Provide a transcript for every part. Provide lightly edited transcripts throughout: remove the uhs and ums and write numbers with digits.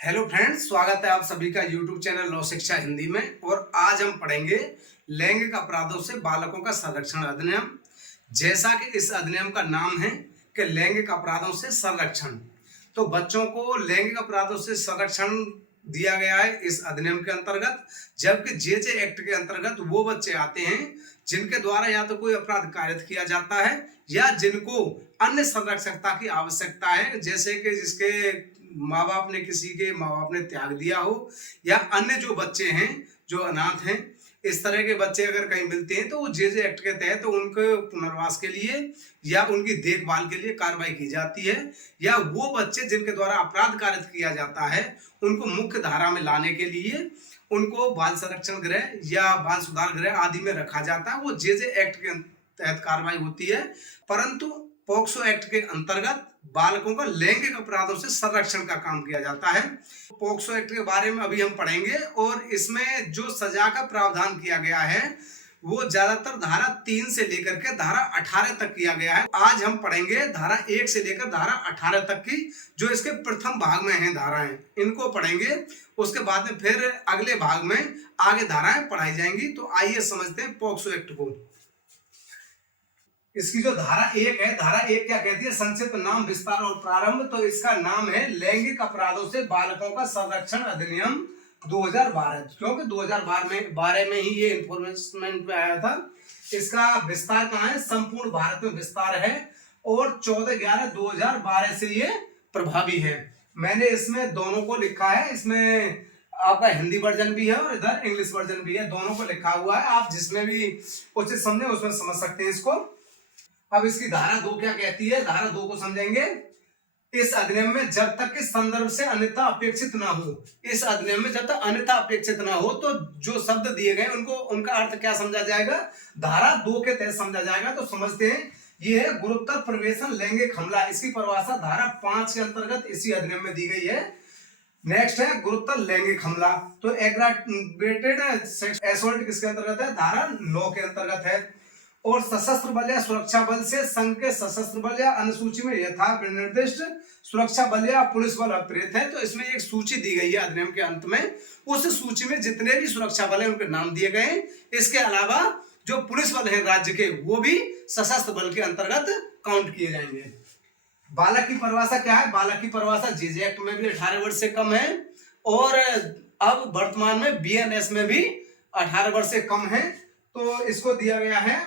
Hello friends, स्वागत है आप सभी का यूट्यूब चैनल लॉ शिक्षा हिंदी में। और आज हम पढ़ेंगे लैंगिक अपराधों से बालकों का संरक्षण अधिनियम। जैसा कि इस अधिनियम का नाम है कि लैंगिक अपराधों से संरक्षण, तो बच्चों को लैंगिक अपराधों से संरक्षण दिया गया है इस अधिनियम के अंतर्गत। जबकि जेजे एक्ट के अंतर्गत वो बच्चे आते हैं जिनके द्वारा या तो कोई अपराध कारित किया जाता है या जिनको अन्य संरक्षकता की आवश्यकता है, जैसे कि जिसके माँ बाप ने किसी के माँ बाप ने त्याग दिया हो, या अन्य जो बच्चे हैं जो अनाथ हैं, इस तरह के बच्चे अगर कहीं मिलते हैं तो वो जेजे एक्ट के तहत तो उनके पुनर्वास के लिए या उनकी देखभाल के लिए कार्रवाई की जाती है। या वो बच्चे जिनके द्वारा अपराध कारित किया जाता है उनको मुख्य धारा में लाने के लिए उनको बाल संरक्षण गृह या बाल सुधार गृह आदि में रखा जाता है। वो जेजे एक्ट के तहत कार्रवाई होती है। परंतु पॉक्सो एक्ट के अंतर्गत बालकों का लैंगिक अपराधों से संरक्षण का काम किया जाता है। पॉक्सो एक्ट के बारे में अभी हम पढ़ेंगे और इसमें जो सजा का प्रावधान किया गया है वो ज्यादातर धारा 3 से लेकर के धारा 18 तक किया गया है। आज हम पढ़ेंगे धारा 1 से लेकर धारा 18 तक की, जो इसके प्रथम भाग में हैं धाराएं, इनको पढ़ेंगे। उसके बाद में फिर अगले भाग में आगे धाराएं पढ़ाई जाएंगी। तो आइए समझते हैं पॉक्सो एक्ट को। इसकी जो धारा 1 है, धारा 1 क्या कहती है? संक्षिप्त नाम, विस्तार और प्रारंभ। तो इसका नाम है लैंगिक अपराधों से बालकों का संरक्षण अधिनियम 2012, क्योंकि 2012 में ही ये इन्फोर्समेंट पे आया था। इसका विस्तार कहाँ है? संपूर्ण भारत में विस्तार है और 14/11/2012 से ये प्रभावी है। मैंने इसमें दोनों को लिखा है, इसमें आपका हिंदी वर्जन भी है और इधर इंग्लिश वर्जन भी है, दोनों को लिखा हुआ है। आप जिसमें भी उचित समझे उसमें समझ सकते हैं इसको। अब इसकी धारा 2 क्या कहती है? धारा 2 को समझेंगे। इस अधिनियम में जब तक के संदर्भ से अन्यथा अपेक्षित ना हो, इस अधिनियम में जब तक अन्यथा अपेक्षित ना हो तो जो शब्द दिए गए उनको उनका अर्थ क्या समझा जाएगा? धारा 2 के तहत समझा जाएगा। तो समझते हैं, ये है गुरुतर प्रवेशन लैंगिक हमला। इसकी परिभाषा धारा 5 के अंतर्गत इसी अधिनियम में दी गई है। नेक्स्ट है गुरुतर लैंगिक हमला। तो एग्रावेटेड असॉल्ट किसके अंतर्गत है? धारा 9 के अंतर्गत है। और सशस्त्र बल या सुरक्षा बल से संघ के सशस्त्र बल या अनुसूची में यथा निर्दिष्ट सुरक्षा बल या पुलिस बल अप्रेरित है। तो इसमें एक सूची दी गई है अधिनियम के अंत में। उस सूची में जितने भी सुरक्षा बल है उनके नाम दिए गए हैं। इसके अलावा जो पुलिस बल है राज्य के, वो भी सशस्त्र बल के अंतर्गत काउंट किए जाएंगे। बालक की परिभाषा क्या है? बालक की परिभाषा जेजे एक्ट में भी 18 वर्ष से कम है और अब वर्तमान में बीएनएस में भी 18 वर्ष से कम है। तो इसको दिया गया है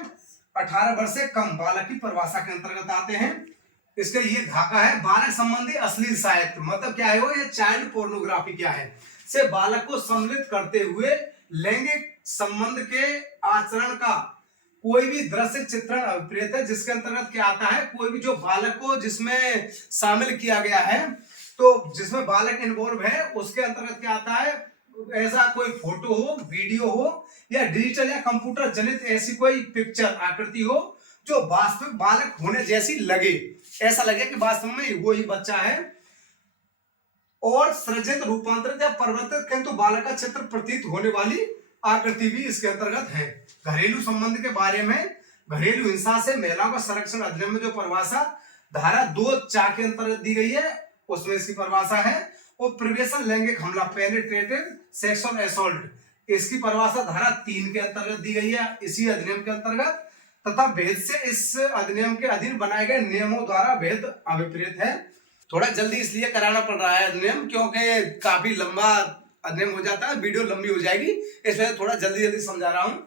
18 वर्ष से कम बालक की परिभाषा के अंतर्गत आते हैं। इसके ये धाका है बालक संबंधी अश्लील साहित्य। मतलब क्या है वो? ये चाइल्ड पोर्नोग्राफी क्या है? से बालक को सम्मिलित करते हुए लैंगिक संबंध के आचरण का कोई भी दृश्य चित्रण अभिप्रेत है। जिसके अंतर्गत क्या आता है? कोई भी जो बालक को जिसमें शामिल किया गया है, तो जिसमें बालक इन्वॉल्व है, उसके अंतर्गत क्या आता है? ऐसा कोई फोटो हो, वीडियो हो या डिजिटल या कंप्यूटर जनित ऐसी कोई पिक्चर आकृति हो जो वास्तविक बालक होने जैसी लगे, ऐसा लगे कि वास्तव में वो ही बच्चा है। और सृजित, रूपांतरित या परिवर्तित किंतु बालक का चित्र प्रतीत होने वाली आकृति भी इसके अंतर्गत है। घरेलू संबंध के बारे में, घरेलू हिंसा से महिलाओं का संरक्षण अधिनियम में जो परिभाषा धारा 2(4) के अंतर्गत दी गई है उसमें इसकी परिभाषा है। और प्रवेशन लैंगिक हमला, पेनिट्रेटिव सेक्सुअल असॉल्ट, इसकी परिभाषा धारा 3 के अंतर्गत दी गई है इसी अधिनियम के अंतर्गत। तथा भेद से इस अधिनियम के अधीन बनाए गए नियमों द्वारा भेद अभिप्रेत है। थोड़ा जल्दी इसलिए कराना पड़ रहा है अधिनियम क्योंकि काफी लंबा अधिनियम हो जाता है, वीडियो लंबी हो जाएगी, इसलिए थोड़ा जल्दी समझा रहा हूं।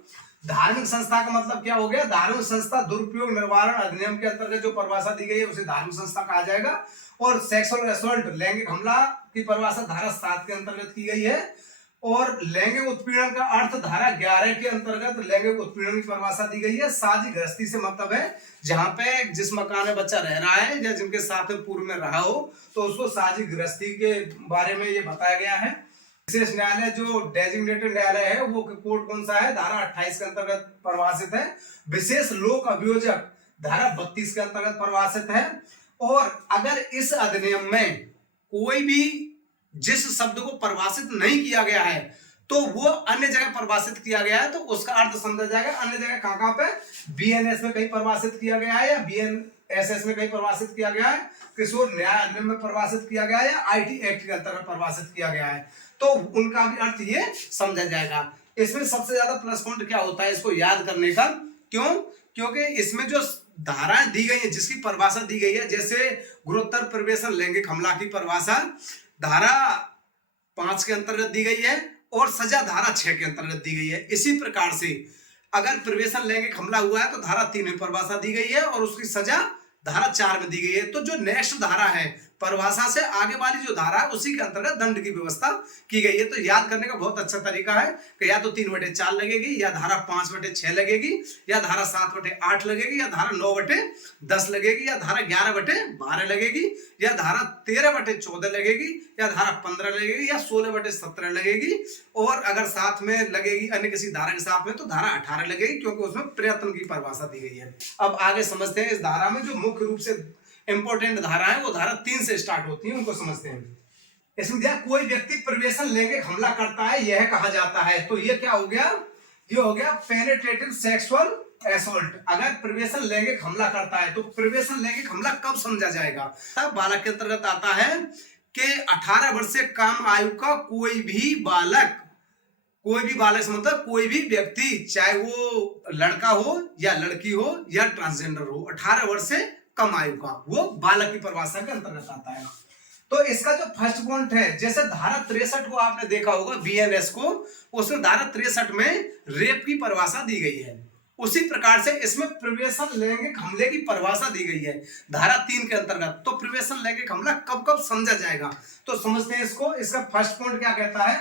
धार्मिक संस्था का मतलब क्या हो गया? धार्मिक संस्था दुरुपयोग निवारण अधिनियम के अंतर्गत जो परिभाषा दी गई है उसे धार्मिक संस्था कहा जाएगा। और सेक्सुअल असॉल्ट लैंगिक हमला की परिभाषा धारा 7 के अंतर्गत की गई है। और लैंगिक उत्पीड़न का अर्थ धारा 11 के अंतर्गत लैंगिक उत्पीड़न की परिभाषा दी गई है। साझी गृहस्थी से मतलब है जहां पे जिस मकान में बच्चा रह रहा है या जिनके साथ में पूर्व में रहा हो तो उसको साझी गृहस्थी के बारे में ये बताया गया है। विशेष न्यायालय जो डेजिग्नेटेड न्यायालय है वो कोर्ट कौन सा है? धारा 28 के अंतर्गत परिभाषित है। विशेष लोक अभियोजक धारा 32 के अंतर्गत परिभाषित है। और अगर इस अधिनियम में कोई भी जिस शब्द को परिभाषित नहीं किया गया है तो वो अन्य जगह परिभाषित किया गया है तो उसका अर्थ समझा जाएगा। अन्य जगह कहां पे? बीएनएस में कहीं परिभाषित किया गया है या एसएस में कहीं परिभाषित किया गया है, किशोर न्याय अधिनियम में परिभाषित किया गया है, या आईटी एक्ट के अंतर्गत परिभाषित किया गया है, तो उनका भी अर्थ ये समझा जाएगा। इसमें सबसे ज्यादा प्लस पॉइंट क्या होता है इसको याद करने का, क्यों? क्योंकि इसमें जो धाराएं दी गई है, जिसकी परिभाषा दी गई है, जैसे गुरुतर प्रवेशन लैंगिक हमला की परिभाषा धारा 5 के अंतर्गत दी गई है और सजा धारा 6 के अंतर्गत दी गई है। इसी प्रकार से अगर प्रवेशन लैंगिक हमला हुआ है तो धारा 3 में परिभाषा दी गई है और उसकी सजा धारा 4 में दी गई है। तो जो नेक्स्ट धारा है परिभाषा से आगे वाली जो धारा है उसी के अंतर्गत दंड की व्यवस्था की गई है। तो याद करने का बहुत अच्छा तरीका है कि या तो 3/4 लगेगी, या धारा 5/6 लगेगी, या धारा 7/8 लगेगी, या धारा 9/10 लगेगी, या धारा 11/12 लगेगी, या धारा 13/14 लगेगी, या धारा 15 लगेगी, या 16/17 लगेगी, और अगर साथ में लगेगी अन्य किसी धारा के साथ में तो धारा 18 लगेगी, क्योंकि उसमें प्रयत्न की परिभाषा दी गई है। अब आगे समझते हैं इस धारा में जो मुख्य रूप से इंपॉर्टेंट धारा है वो धारा 3 से स्टार्ट होती है, उनको समझते हैं। इसमें दिया कोई व्यक्ति प्रवेशन लैंगिक हमला करता है यह कहा जाता है, तो ये क्या हो गया? ये हो गया पेनिट्रेटिव सेक्सुअल असॉल्ट। अगर प्रवेशन लैंगिक हमला करता है तो प्रवेशन लैंगिक हमला कब समझा जाएगा? तब बालक के अंतर्गत आता है कि 18 वर्ष से कम आयु का कोई भी बालक से मतलब कोई भी व्यक्ति, चाहे वो लड़का हो या लड़की हो या ट्रांसजेंडर हो, 18 वर्ष से कम आयु का, वो बालक की परिभाषा के अंतर्गत आता है। तो इसका जो फर्स्ट पॉइंट है, जैसे धारा 63 को आपने देखा होगा बीएनएस को, उसमें धारा 63 में रेप की परिभाषा दी गई है। उसी प्रकार से इसमें प्रवेशन लैंगिक हमले की परिभाषा दी गई है धारा 3 के अंतर्गत। तो प्रवेशन लैंगिक हमला कब कब समझा जाएगा, तो समझते हैं इसको। इसका फर्स्ट पॉइंट क्या कहता है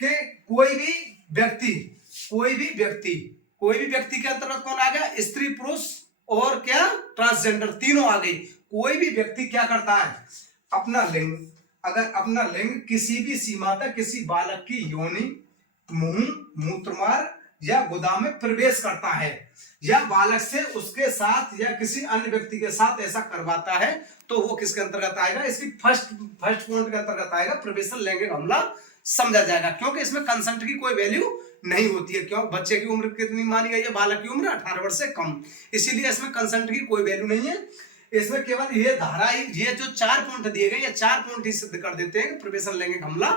कि कोई भी व्यक्ति के अंतर्गत कौन आ गया? स्त्री, पुरुष और क्या ट्रांसजेंडर, तीनों आ गई। कोई भी व्यक्ति क्या करता है? अपना लिंग किसी भी सीमा तक किसी बालक की योनि, मुंह, मूत्रमार्ग या गुदा में प्रवेश करता है, या बालक से उसके साथ या किसी अन्य व्यक्ति के साथ ऐसा करवाता है, तो वो किसके अंतर्गत आएगा? इसकी फर्स्ट पॉइंट के अंतर्गत आएगा, प्रवेशन लैंगिक हमला समझा जाएगा। क्योंकि इसमें कंसेंट की कोई वैल्यू नहीं होती है। क्यों? बच्चे की उम्र कितनी मानी गई है? बालक की उम्र 18 वर्ष से कम, इसीलिए इसमें कंसेंट की कोई वैल्यू नहीं है। इसमें केवल ये धारा ही, ये जो 4 पॉइंट दिए गए, ये 4 पॉइंट ही सिद्ध कर देते हैं कि प्रवेशन लैंगिक हमला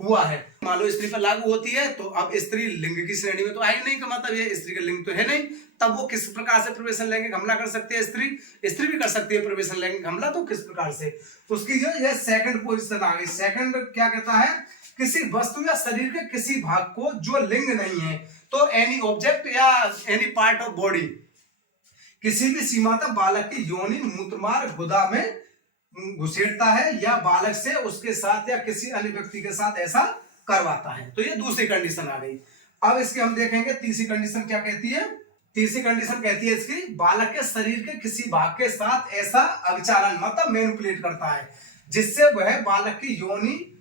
हुआ है। मान लो स्त्री पर लागू होती है, तो अब स्त्री लिंग की श्रेणी में तो आई नहीं, का मतलब ये स्त्री का लिंग तो है नहीं, तब वो किस प्रकार से प्रवेशन लैंगिक हमला कर सकती है? स्त्री भी कर सकती है प्रवेशन लैंगिक हमला, तो किस प्रकार से? उसकी जो ये सेकंड पोजीशन आ गई। सेकंड क्या कहता है? किसी वस्तु या शरीर के किसी भाग को जो लिंग नहीं है, तो एनी ऑब्जेक्ट या एनी पार्ट ऑफ बॉडी किसी भी सीमा तक बालक की योनि, मूत्रमार्ग, गुदा में घुसेड़ता है, या बालक से उसके साथ या किसी अन्य व्यक्ति के साथ ऐसा करवाता है। तो ये दूसरी कंडीशन आ गई। अब इसके हम देखेंगे तीसरी कंडीशन क्या कहती है। तीसरी कंडीशन कहती है इसकी, बालक के शरीर के किसी भाग के साथ ऐसा अभिचालन मतलब मैनिपुलेट करता है जिससे वह बालक की योनि,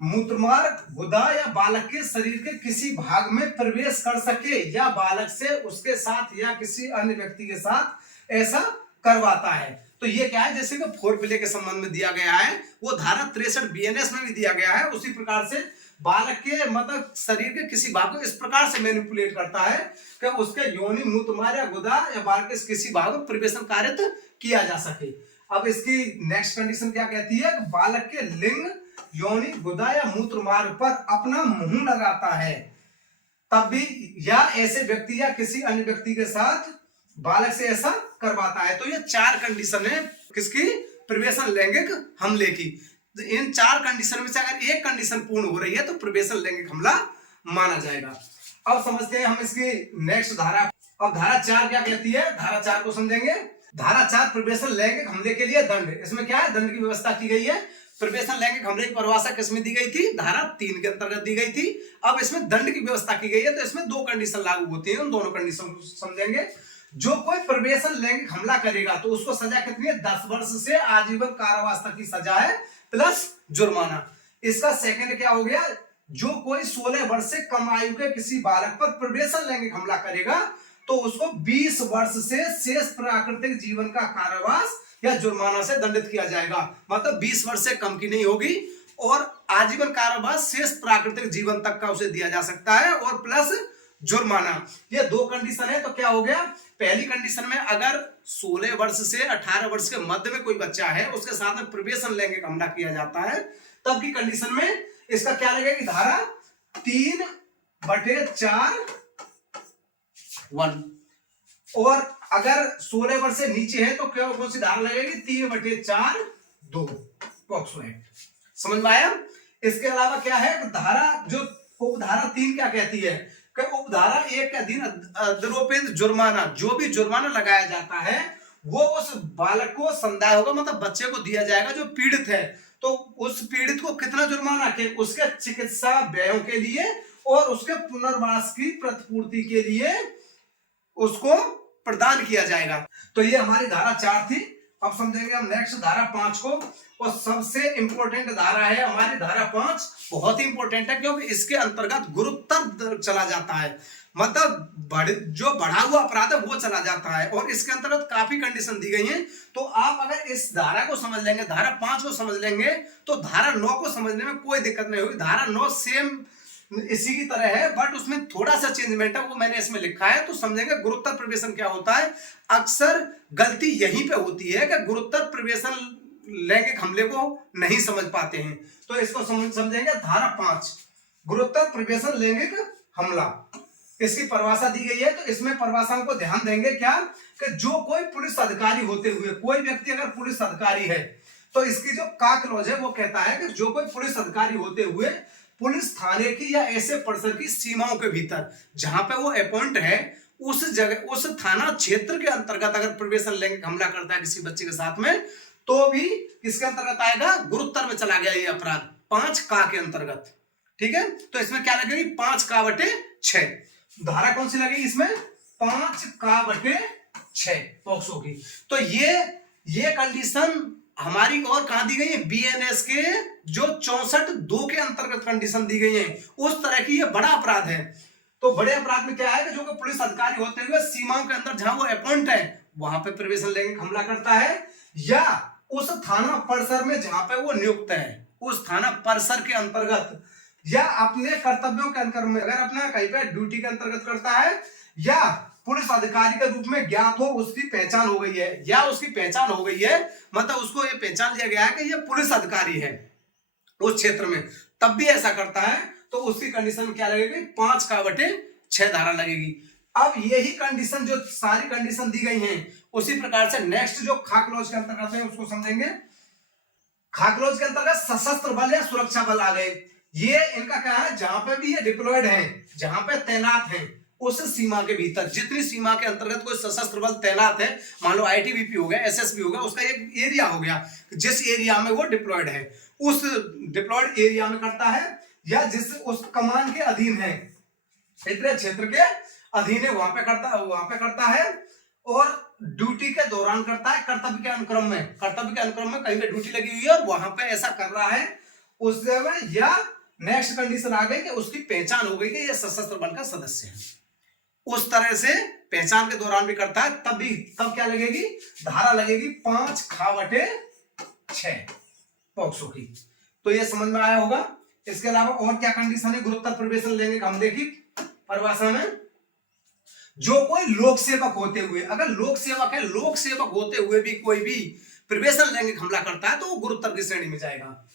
मूत्रमार्ग, गुदा या बालक के शरीर के किसी भाग में प्रवेश कर सके, या बालक से उसके साथ या किसी अन्य व्यक्ति के साथ ऐसा करवाता है। तो ये क्या है? जैसे कि फोरप्ले के संबंध में दिया गया है, वो धारा 63 बीएनएस में भी दिया गया है। उसी प्रकार से बालक के मतलब शरीर के किसी भाग को इस प्रकार से मैनिपुलेट करता है कि उसके योनि, मूत्रमार्ग या गुदा या बालक के किसी भाग में प्रवेशन कार्य किया जा सके। अब इसकी नेक्स्ट कंडीशन क्या कहती है? बालक के लिंग, योनि, गुदा या मूत्र मार्ग पर अपना मुंह लगाता है तब भी, या ऐसे व्यक्ति या किसी अन्य व्यक्ति के साथ बालक से ऐसा करवाता है। तो ये 4 कंडीशन है किसकी? प्रवेशन लैंगिक हमले की। तो इन 4 कंडीशन में से अगर एक कंडीशन पूर्ण हो रही है तो प्रवेशन लैंगिक हमला माना जाएगा। अब समझते हैं हम इसकी नेक्स्ट धारा। अब धारा 4 क्या कहती है? धारा 4 को समझेंगे। धारा 4 प्रवेशन लैंगिक हमले के लिए दंड। इसमें क्या है? दंड की व्यवस्था की गई है। प्रवेशन लैंगिक हमले की परिभाषा किसमें दी गई थी? धारा 3 के अंतर्गत दी गई थी। अब इसमें दंड की व्यवस्था की गई है, तो इसमें 2 कंडीशन लागू होती है। उन दोनों कंडीशन को समझेंगे। जो कोई प्रवेशन लैंगिक हमला करेगा तो उसको सजा कितनी है? 10 वर्ष से आजीवन कारावास तक की सजा है प्लस जुर्माना। इसका सेकंड क्या हो गया? जो कोई 16 वर्ष से कम आयु के किसी बालक पर प्रवेशन लैंगिक हमला करेगा तो उसको 20 वर्ष से शेष प्राकृतिक जीवन का कारावास या जुर्माना से दंडित किया जाएगा। मतलब 20 वर्ष से कम की नहीं होगी और आजीवन कारावास शेष प्राकृतिक जीवन तक का उसे दिया जा सकता है और प्लस जुर्माना। ये 2 कंडीशन है। तो क्या हो गया? पहली कंडीशन में अगर 16 वर्ष से 18 वर्ष के मध्य में कोई बच्चा है, उसके साथ में प्रवेशन लैंगिक हमला किया जाता है, तब की कंडीशन में इसका क्या लगेगी, धारा 3/4(1). और अगर 16 वर्ष से नीचे है तो कौन सी धारा लगेगी, 3/4(2) पॉक्सो एक्ट। समझ में आया। इसके अलावा क्या है, धारा जो उपधारा 3 क्या कहती है कि उपधारा 1 के अधीन द्रव्योपेंद्र जुर्माना, जो भी जुर्माना लगाया जाता है वो उस बालक को संदाय होगा, मतलब बच्चे को दिया जाएगा जो पीड़ित है, तो उस पीड़ित को कितना जुर्माना के उसके चिकित्सा व्ययों के लिए और उसके पुनर्वास की प्रतिपूर्ति के लिए उसको प्रदान किया जाएगा। तो ये हमारी धारा 4 थी। अब समझेंगे हम नेक्स्ट धारा 5 को, और सबसे इंपॉर्टेंट धारा है हमारी धारा 5। बहुत ही इंपॉर्टेंट है क्योंकि इसके अंतर्गत गुरुतर चला जाता है, मतलब जो बढ़ा हुआ अपराध है वो चला जाता है, और इसके अंतर्गत काफी कंडीशन दी गई हैं। तो आप अगर इस धारा को समझ लेंगे, धारा 5 को समझ लेंगे, तो धारा 9 को समझने में कोई दिक्कत नहीं होगी। धारा 9 सेम इसी की तरह है, बट उसमें थोड़ा सा चेंजमेंट है, वो मैंने इसमें लिखा है, तो समझेंगे गुरुतर प्रवेशन क्या होता है। अक्सर गलती यहीं पे होती है कि गुरुतर प्रवेशन लैंगिक हमले को नहीं समझ पाते हैं। तो इसको समझेंगे धारा 5, गुरुतर प्रवेशन लैंगिक हमला। इसकी परिभाषा दी गई है, तो इसमें परिभाषाओं को ध्यान देंगे क्या, कि जो कोई पुलिस अधिकारी होते हुए, कोई व्यक्ति अगर पुलिस अधिकारी है तो इसकी जो का क्लॉज है वो कहता है कि जो कोई पुलिस अधिकारी होते हुए पुलिस थाने की या ऐसे परिसर की सीमाओं के भीतर जहां पे वो अपॉइंट है, उस जगह, उस थाना क्षेत्र के अंतर्गत अगर प्रवेशन लैंगिक हमला करता है किसी बच्चे के साथ में, तो भी किसके अंतर्गत आएगा, गुरुतर में चला गया ये अपराध, 5 का के अंतर्गत। ठीक है, तो इसमें क्या लगेगी, 5(का)/6। धारा कौन सी लगेगी इसमें, 5(का)/6 पॉक्सो की। तो ये कंडीशन हमारी और कहां दी गई है, BNS के जो 64(2) के अंतर्गत कंडीशन दी गई है, उस तरह की ये बड़ा अपराध है। तो बड़े अपराध में क्या है कि जो कि पुलिस अधिकारी होते हुए सीमाओं के अंदर जहां वो अपॉइंट है वहां पे प्रवेशन लैंगिक हमला करता है, या उस थाना परिसर में जहां पे वो नियुक्त है, उस थाना परिसर के अंतर्गत, या अपने कर्तव्यों के अंतर्गत में, अगर अपना कहीं पे ड्यूटी के अंतर्गत करता है, या पुलिस अधिकारी के रूप में ज्ञात हो, उसकी पहचान हो गई है, या उसकी पहचान हो गई है, मतलब उसको ये पहचान लिया गया है कि ये पुलिस अधिकारी है उस क्षेत्र में, तब भी ऐसा करता है, तो उसकी कंडीशन क्या लगेगी, 5(का)/6 धारा लगेगी। अब यही कंडीशन, जो सारी कंडीशन दी गई हैं, उसी प्रकार से नेक्स्ट जो खा क्लॉज के अंतर्गत है उसको समझेंगे। खा क्लॉज के अंतर्गत सशस्त्र बल या सुरक्षा बल आ गए। ये इनका क्या है, जहां पे भी ये डिप्लॉयड हैं, जहां पे तैनात हैं, उस सीमा के भीतर, जितनी सीमा के अंतर्गत कोई सशस्त्र बल तैनात है, मान लो ITBP हो गया, SSB हो गया, उसका एक एरिया हो गया, जिस एरिया में वो डिप्लॉयड है, उस डिप्लॉयड एरिया में करता है, या जिस उस कमान के अधीन है, इतने क्षेत्र के अधीन है, वहां पे करता है, और ड्यूटी के दौरान करता है, कर्तव्य के अनुक्रम में कहीं पे ड्यूटी लगी हुई है और वहां पे ऐसा कर रहा है उस जगह, या नेक्स्ट कंडीशन आ गई कि उसकी पहचान हो गई कि ये सशस्त्र बल का सदस्य है, उस तरह से पहचान के दौरान भी करता है, तब क्या लगेगी, धारा लगेगी 5(का)/6 पॉक्सो की। तो ये समझ में आया होगा। इसके अलावा और क्या कंडीशन है गुरुतर प्रवेशन लैंगिक हमले की परिभाषा में, जो कोई लोक सेवक होते हुए, अगर लोक सेवक है, लोक सेवक होते हुए भी कोई भी प्रवेशन लैंगिक हमला करता है तो वो गुरुतर की श्रेणी में जाएगा।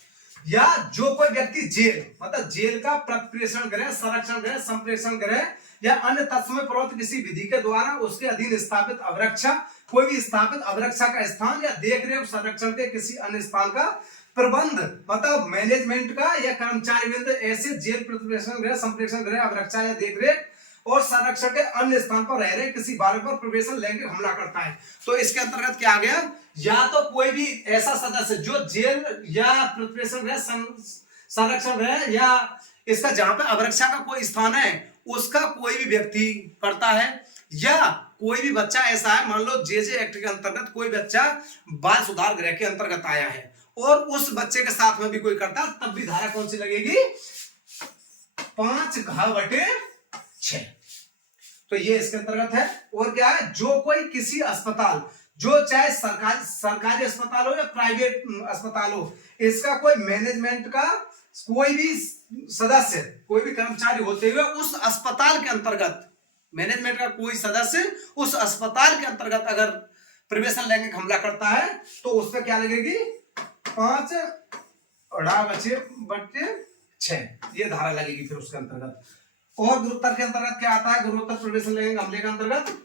या जो कोई व्यक्ति जेल, मतलब जेल का प्रतिप्रेषण गृह, संरक्षण गृह, संप्रेषण गृह या अन्य तत्समय प्रवृत्त किसी विधि के द्वारा उसके अधीन स्थापित अवरक्षा, कोई भी स्थापित अवरक्षा का स्थान या देखरेख संरक्षण के किसी अन्य स्थान का प्रबंध, मतलब मैनेजमेंट का या कर्मचारी वृंद ऐसे जेल प्रतिप्रेषण गृह, संप्रेषण गृह, अवरक्षा या देखरेख और संरक्षण के अन्य स्थान पर रह रहे किसी बालक पर प्रवेशन लैंगिक हमला करता है। तो इसके अंतर्गत क्या आ गया, या तो कोई भी ऐसा सदस्य जो जेल या प्रतिप्रेषण गृह, संरक्षण गृह या इसका जहां पे अवरक्षा का कोई स्थान है उसका कोई भी व्यक्ति करता है, या कोई भी बच्चा ऐसा है, मान लो JJ एक्ट के अंतर्गत कोई बच्चा बाल सुधार गृह के अंतर्गत आया है और उस बच्चे के साथ में भी कोई करता, तब भी धारा कौन सी लगेगी, 5(का)/6। तो ये इसके अंतर्गत है। और क्या है, जो कोई किसी अस्पताल, जो चाहे सरकारी अस्पताल हो या प्राइवेट अस्पताल हो, इसका कोई मैनेजमेंट का कोई भी सदस्य, कोई भी कर्मचारी होते हुए उस अस्पताल के अंतर्गत, मैनेजमेंट का कोई सदस्य उस अस्पताल के अंतर्गत अगर प्रवेशन लैंगिक हमला करता है तो उस पर क्या लगेगी 5 बटे 6 ये धारा लगेगी फिर उसके अंतर्गत। और गुरुत्तर के अंतर्गत क्या आता है, गुरुत्तर प्रवेशन लैंगिक हमले के अंतर्गत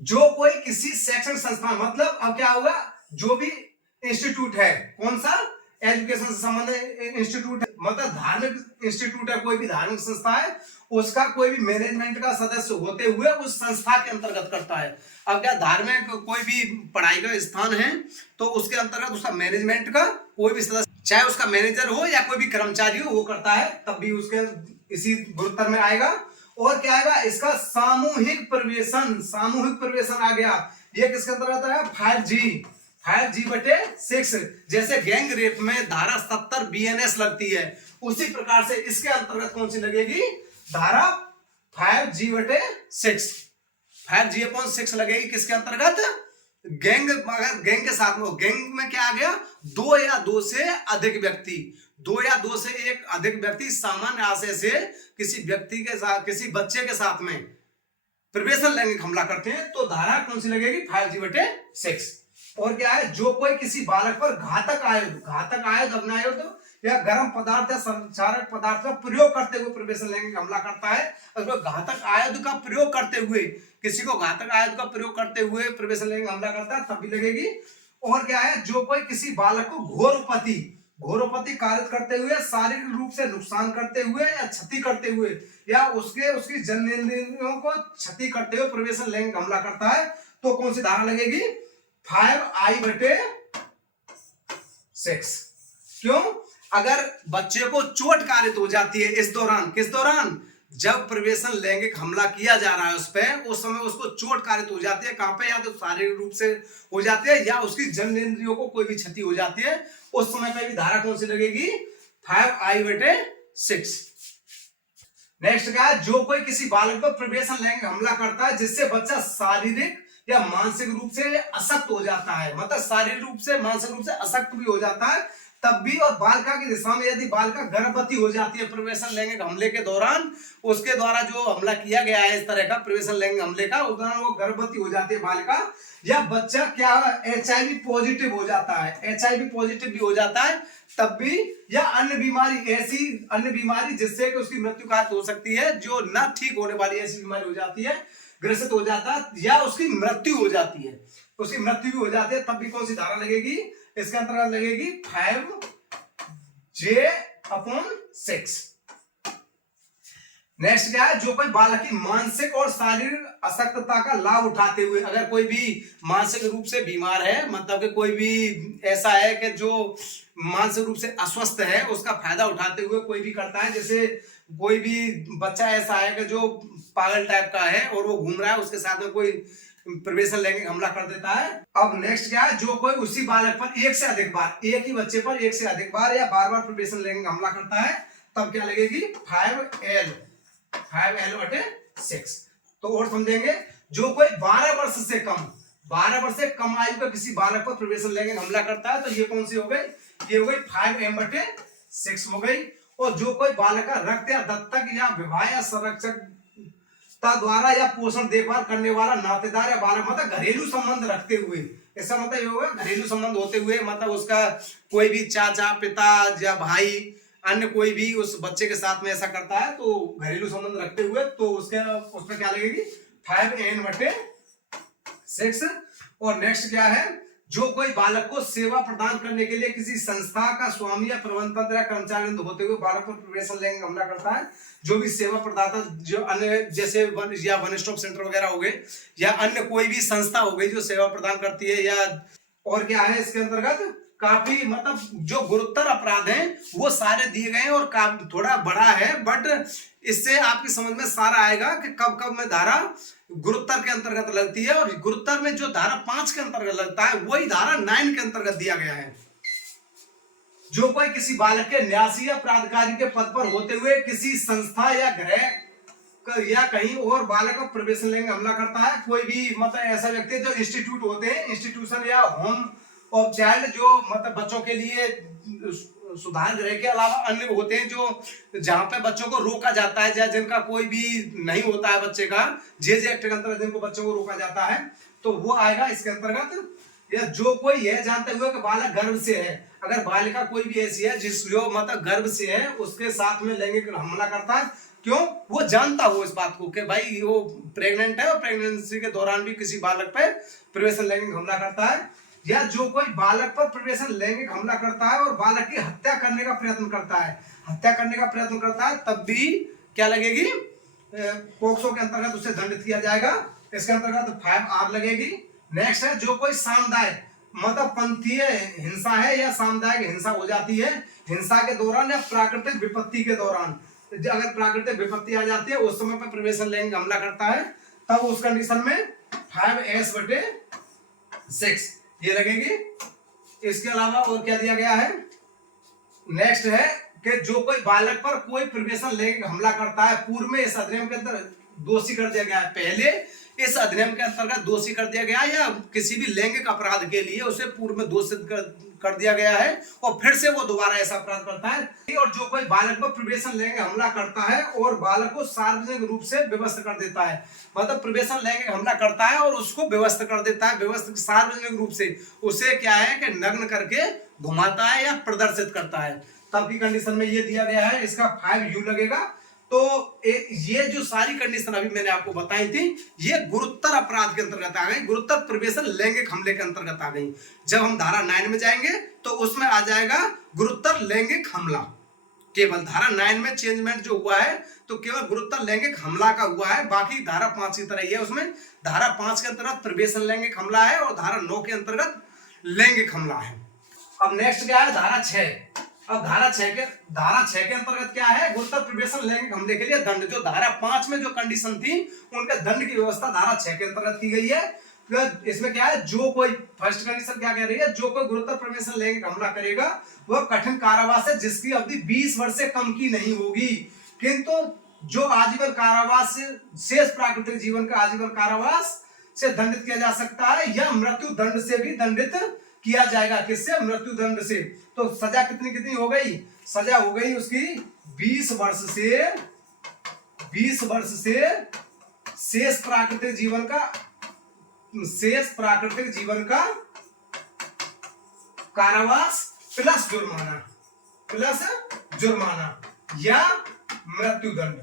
जो कोई किसी शैक्षणिक संस्थान, मतलब अब क्या होगा, जो भी इंस्टीट्यूट है, कौन सा, एजुकेशन से संबंधित इंस्टीट्यूट है, मतलब धार्मिक इंस्टीट्यूट है, कोई भी धार्मिक संस्था है, उसका कोई भी मैनेजमेंट का सदस्य होते हुए उस संस्था के अंतर्गत करता है। अब क्या धार्मिक कोई भी पढ़ाई का स्थान है तो उसके अंतर्गत उसका मैनेजमेंट का कोई भी सदस्य, चाहे उसका मैनेजर हो या कोई भी कर्मचारी हो, वो करता है, तब भी उसके इसी गुरुत्तर में आएगा। और क्या आएगा, इसका सामूहिक प्रवेशन आ गया, ये किसके अंतर्गत है, 5G बटे 6। जैसे गैंग रेप में धारा 70 BNS लगती है, उसी प्रकार से इसके अंतर्गत कौन सी लगेगी, धारा 5G बटे 6, 5G/6 लगेगी। किसके अंतर्गत, गैंग, अगर गैंग के साथ में, गैंग में क्या आ गया, 2 या 2 से अधिक व्यक्ति, 2 या 2 से एक अधिक व्यक्ति सामान्य आशय से किसी व्यक्ति के साथ, किसी बच्चे के साथ में प्रवेशन लैंगिक हमला करते हैं तो धारा कौन सी लगेगी, 5G बटे 6। और क्या है, जो कोई किसी बालक पर घातक आयुध, अग्नायुध या गर्म पदार्थ या संचारक पदार्थ का प्रयोग करते हुए प्रवेशन लैंगिक हमला करता है, अगर घातक आयुध का प्रयोग करते हुए, किसी को घातक आयुध का प्रयोग करते हुए प्रवेशन लैंगिक हमला करता है तब भी लगेगी। और क्या है, जो कोई किसी बालक को घोरोपति कारित करते हुए, शारीरिक रूप से नुकसान करते हुए या क्षति करते हुए, या उसकी जननेंद्रियों को क्षति करते हुए प्रवेशन लैंगिक हमला करता है तो कौन सी धारा लगेगी, 5I बटे 6। क्यों, अगर बच्चे को चोट कारित हो जाती है इस दौरान, किस दौरान, जब प्रवेशन लैंगिक हमला किया जा रहा है उस पर, उस समय उसको चोट कारित हो जाती है, कहां पे, या तो शारीरिक रूप से हो जाती है या उसकी जननेंद्रियों को कोई भी क्षति हो जाती है, उस समय पे भी धारा कौन सी लगेगी, 5I बटे 6। नेक्स्ट क्या है, जो कोई किसी बालक पर प्रवेशन लैंगिक हमला करता है जिससे बच्चा शारीरिक या मानसिक रूप से अशक्त हो जाता है, मतलब शारीरिक रूप से, मानसिक रूप से अशक्त भी हो जाता है तब भी, और बालिका की दिशा में यदि बालिका गर्भवती हो जाती है प्रवेशन लैंगिक हमले के दौरान, उसके द्वारा जो हमला किया गया है इस तरह का प्रवेशन लैंगिक हमले का, उस दौरान वो गर्भवती हो जाती है बालिका, या बच्चा क्या HIV पॉजिटिव हो जाता है, HIV पॉजिटिव भी हो जाता है तब भी, या अन्य बीमारी, ऐसी अन्य बीमारी जिससे कि उसकी मृत्यु घात हो सकती है, जो न ठीक होने वाली ऐसी बीमारी हो जाती है, ग्रसित हो जाता है, या उसकी मृत्यु हो जाती है, उसकी मृत्यु भी हो जाती है तब भी कौन सी धारा लगेगी, इसके अंतर्गत लगेगी 5J/6। नेक्स्ट क्या है, जो कोई बालक की मानसिक और शारीरिक अशक्तता का लाभ उठाते हुए, अगर कोई भी मानसिक रूप से बीमार है, मतलब कि कोई भी ऐसा है कि जो मानसिक रूप से अस्वस्थ है, उसका फायदा उठाते हुए कोई भी करता है, जैसे कोई भी बच्चा ऐसा है कि जो पागल टाइप का है और वो घूम रहा है, उसके साथ में कोई प्रवेशन लैंगिक हमला कर देता है। अब नेक्स्ट क्या है, जो कोई उसी बालक पर एक से अधिक बार, एक ही बच्चे पर एक से अधिक बार या बार बार प्रवेशन लैंगिक हमला करता है तब क्या लगेगी, 5L बटे 6। तो और समझेंगे, जो कोई 12 वर्ष से कम आयु का किसी बालक पर प्रवेशन लैंगिक हमला करता है तो ये कौन सी हो गई, ये हो गई 5M बटे 6 हो गई। और जो कोई बालक का रक्त या दत्तक या विवाह या संरक्षक द्वारा या पोषण देखभाल करने वाला नातेदार या बालक, मतलब घरेलू संबंध रखते हुए, इसका मतलब ये होगा घरेलू संबंध होते हुए, मतलब उसका कोई भी चाचा, पिता या भाई, अन्य कोई भी उस बच्चे के साथ में ऐसा करता है तो घरेलू संबंध रखते हुए, तो उसमें क्या लगेगी, 5N बटे 6। और नेक्स्ट क्या है, जो कोई बालक को सेवा प्रदान करने के लिए किसी संस्था का स्वामी या प्रबंधक या कर्मचारी होते हुए बालक पर प्रवेशन लैंगिक हमला करता है, जो भी सेवा प्रदाता, जो अन्य जैसे या वन स्टॉप सेंटर वगैरह हो गए, या अन्य कोई भी संस्था हो गई जो सेवा प्रदान करती है, या और क्या है इसके अंतर्गत, काफी मतलब जो गुरुतर अपराध हैं वो सारे दिए गए हैं और काफी थोड़ा बड़ा है, बट इससे आपकी समझ में सारा आएगा कि कब कब में धारा गुरुतर के अंतर्गत लगती है, और गुरुतर में जो धारा 5 के अंतर्गत लगता है वही धारा 9 के अंतर्गत दिया गया है। जो कोई किसी बालक के न्यासी या प्राधिकारी के पद पर होते हुए किसी संस्था या गृह या कहीं और बालक का प्रवेशन लैंगिक हमला करता है, कोई भी मतलब ऐसा व्यक्ति जो इंस्टीट्यूट होते हैं, इंस्टीट्यूशन या होम ऑफ चाइल्ड, जो मतलब बच्चों के लिए सुधार गृह के अलावा अन्य होते हैं, जो जहां पे बच्चों को रोका जाता है, या जिनका कोई भी नहीं होता है बच्चे का, जेजे एक्ट के अंतर्गत जिनको बच्चों को रोका जाता है, तो वो आएगा इसके अंतर्गत। या जो कोई यह जानते हुए कि बालक गर्भ से है, अगर बालिका कोई भी ऐसी है जिस जो मतलब गर्भ से है उसके साथ में लैंगिक हमला करता है, क्यों? वो जानता हो इस बात को कि भाई वो प्रेग्नेंट है और प्रेगनेंसी के दौरान भी किसी बालक पे प्रिवेशन लैंगिक हमला करता है, या जो कोई बालक पर प्रिवेशन लैंगिक हमला करता है और बालक की हत्या करने का प्रयत्न करता है, हत्या करने का प्रयत्न करता है, तब भी क्या लगेगी? पोक्सो के अंतर्गत उसे दंडित किया जाएगा। इसके अंतर्गत 5R लगेगी। नेक्स्ट है जो कोई सामुदायिक मतलब पंथीय हिंसा है या सामुदायिक हिंसा हो जाती है हिंसा के दौरान या प्राकृतिक विपत्ति के दौरान, अगर प्राकृतिक विपत्ति आ जाती है उस समय पर प्रिवेशन लैंगिक हमला करता है, तब उस कंडीशन में 5S/6 ये लगेगी। इसके अलावा और क्या दिया गया है? नेक्स्ट है कि जो कोई बालक पर कोई प्रिवेशन लैंगिक हमला करता है, पूर्व में इस अधिनियम के अंदर दोषी कर दिया गया है, पहले इस अधिनियम के अंतर्गत दोषी कर दिया गया है, या किसी भी लैंगिक अपराध के लिए उसे पूर्व में दोषित कर दिया गया है और फिर से वो दोबारा ऐसा अपराध करता है। और जो कोई बालक पर प्रिवेशन लैंगिक हमला करता है और बालक को सार्वजनिक रूप से विवश कर देता है, मतलब प्रिवेशन लैंगिक हमला करता है और उसको विवश कर देता है, विवश सार्वजनिक रूप से, उसे क्या है कि नग्न करके घुमाता है या प्रदर्शित करता है, तब की कंडीशन में ये दिया गया है। इसका 5U लगेगा। तो ये जो सारी कंडीशन अभी मैंने आपको बताई थी, ये गुरुतर अपराध के अंतर्गत आ गई, गुरुतर प्रिवेशन लैंगिक हमले के अंतर्गत आ गई। जब हम धारा 9 में जाएंगे तो उसमें आ जाएगा गुरुतर लैंगिक हमला। केवल धारा 9 में चेंजमेंट जो हुआ है तो केवल गुरुतर लैंगिक हमला का हुआ है, बाकी धारा 5 की तरह ही है। उसमें धारा 5 के अंतर्गत प्रिवेशन लैंगिक हमला है और धारा 9 के अंतर्गत लैंगिक हमला है। अब नेक्स्ट क्या है? धारा 6। अब धारा 6 के अंतर्गत क्या है? गुरुतर प्रिवेशन लैंगिक हमले के लिए दंड। जो धारा 5 में जो कंडीशन थी उनके दंड की व्यवस्था धारा 6 के अंतर्गत की गई है। इसमें क्या है? जो कोई फर्स्ट कंडीशन क्या कह रही है? जो कोई गुरुतर प्रिवेशन लैंगिक हमला करेगा वह कठिन कारावास है जिसकी अवधि 20 वर्ष से कम की नहीं होगी, किंतु जो आजीवन कारावास शेष प्राकृतिक जीवन का आजीवन कारावास से दंडित किया जा सकता है या मृत्यु दंड से भी दंडित किया जाएगा। किससे? मृत्यु दंड से। तो सजा कितनी हो गई? सजा हो गई उसकी 20 वर्ष से शेष प्राकृतिक जीवन का कारावास प्लस जुर्माना या मृत्यु दंड।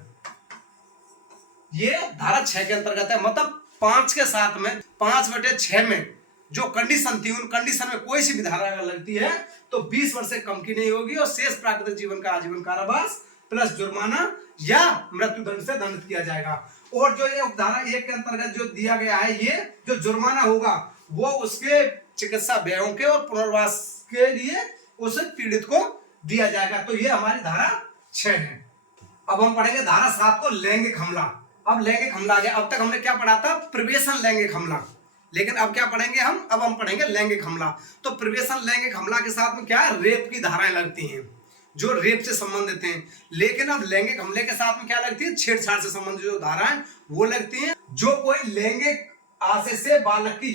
ये धारा 6 के अंतर्गत है। मतलब 5 के साथ में 5/6 में जो कंडीशन थी उन कंडीशन में कोई सी भी धारा अगर लगती है तो 20 वर्ष से कम की नहीं होगी और शेष प्राकृतिक जीवन का आजीवन कारावास प्लस जुर्माना या मृत्यु दंड से दंडित किया जाएगा। और जो ये धारा 1 के अंतर्गत जो दिया गया है, ये जो जुर्माना होगा वो उसके चिकित्सा व्ययों के और पुनर्वास के लिए उस पीड़ित को दिया जाएगा। तो ये हमारी धारा 6 है। अब हम पढ़ेंगे धारा 7 को, लैंगिक हमला। अब लैंगिक हमला आ गया। अब तक हमने क्या पढ़ा था? प्रिवेशन लैंगिक हमला। लेकिन अब क्या पढ़ेंगे हम? अब हम पढ़ेंगे लैंगिक हमला। तो प्रिवेशन लैंगिक हमला के साथ में क्या है? रेप की धाराएं लगती हैं जो रेप से संबंधित हैं। लेकिन अब लैंगिक हमले के साथ में क्या लगती है? छेड़छाड़ से संबंधित जो धाराएं वो लगती हैं। जो कोई लैंगिक आशय से बालक की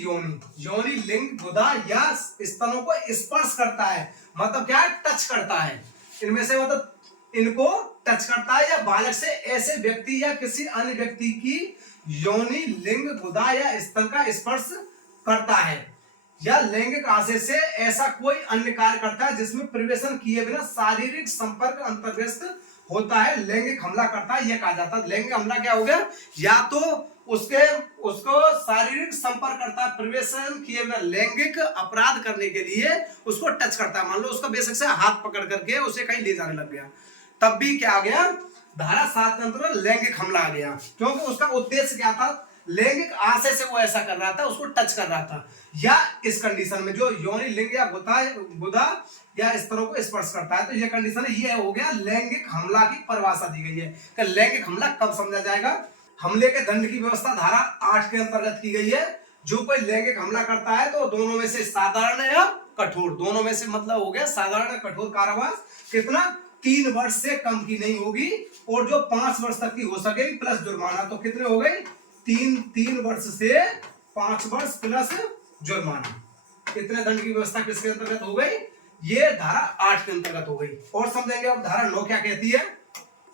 योनि लिंग गुदा या स्तनों को स्पर्श करता है, मतलब क्या है? टच करता है। इनमें से मतलब इनको टच करता है या बालक से ऐसे व्यक्ति या किसी अन्य व्यक्ति की योनि लिंग गुदा या स्तन का स्पर्श करता है या लैंगिक आशय से ऐसा कोई अन्य कार्य करता है जिसमें प्रिवेशन किए बिना शारीरिक संपर्क अंतर्गत होता है, लैंगिक हमला करता है, यह कहा जाता है। लैंगिक हमला क्या हो गया? या तो उसको शारीरिक संपर्क करता है, प्रिवेशन किए बिना लैंगिक अपराध करने के लिए उसको टच करता है। मान लो उसका बेशक से हाथ पकड़ करके उसे कहीं ले जाने लग गया, तब भी क्या आ गया? धारा 7 के अंतर्गत लैंगिक हमला आ गया, क्योंकि उसका उद्देश्य क्या था? लैंगिक आशय से वो ऐसा कर रहा था, उसको टच कर रहा था, या इस कंडीशन में जो योनि लिंग या गुदा या स्तनों को स्पर्श करता है। तो ये कंडीशन है, ये हो गया लैंगिक हमला की परिभाषा दी गई है कि लैंगिक हमला कब समझा जाएगा। हमले के दंड की व्यवस्था धारा 8 के अंतर्गत की गई है। जो कोई लैंगिक हमला करता है तो दोनों में से साधारण या कठोर, दोनों में से मतलब हो गया साधारण या कठोर कारावास, कितना? 3 वर्ष से कम की नहीं होगी और जो 5 वर्ष तक की हो सकेगी प्लस जुर्माना। तो कितने हो गए? 3 वर्ष से 5 वर्ष प्लस जुर्माना। कितने दंड की व्यवस्था किसके अंतर्गत हो गई? ये धारा 8 के अंतर्गत हो गई। और समझेंगे अब धारा 9 क्या कहती है।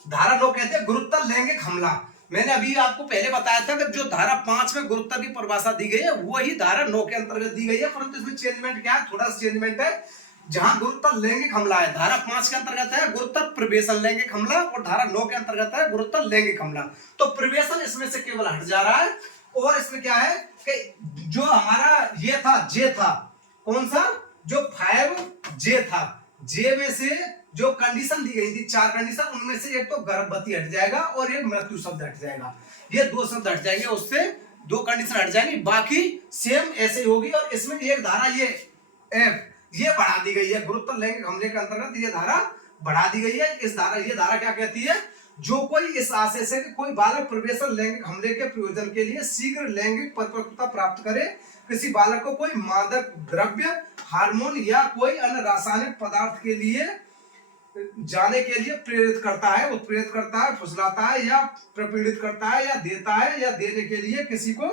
धारा 9 कहती है गुरुतर लैंगिक हमला। मैंने अभी आपको पहले बताया था कि जो धारा 5 में गुरुत्व की परिभाषा दी गई है वही धारा 9 के अंतर्गत दी गई है, परंतु इसमें चेंजमेंट क्या है, थोड़ा सा चेंजमेंट है। जहां गुरुत्व लैंगिक हमला है, धारा 5 के अंतर्गत है गुरुत्व प्रवेशन लैंगिक हमला, और धारा 9 के अंतर्गत है गुरुत्व लैंगिक हमला। तो प्रवेशन इसमें से केवल हट जा रहा है, और इसमें क्या है कि जो हमारा ये था, जे था, कौन सा, जो 5J था, जे में से जो कंडीशन दी गई थी, 4 कंडीशन, उनमें से एक तो गर्भवती हट जाएगा और एक मृत्यु शब्द हट जाएगा, ये 2 शब्द हट जाएंगे, उससे 2 कंडीशन हट जाएंगी, बाकी सेम ऐसे ही होगी। और इसमें एक धारा ये F ये बढ़ा दी गई है, गुरुत्व लैंगिक हमले के अंतर्गत ये धारा बढ़ा दी गई है। इस धारा, ये धारा क्या कहती है, जो कोई इस आशय से कि कोई बालक प्रवेशन लैंगिक हमले के प्रयोजन के लिए शीघ्र लैंगिक परिपक्वता प्राप्त करे, किसी बालक को कोई मादक द्रव्य, हार्मोन या कोई अन्य रासायनिक पदार्थ के लिए जाने के लिए प्रेरित करता है, उत्प्रेरित करता है, फुसलाता है या प्रपीड़ित करता है, या देता है या देने के लिए किसी को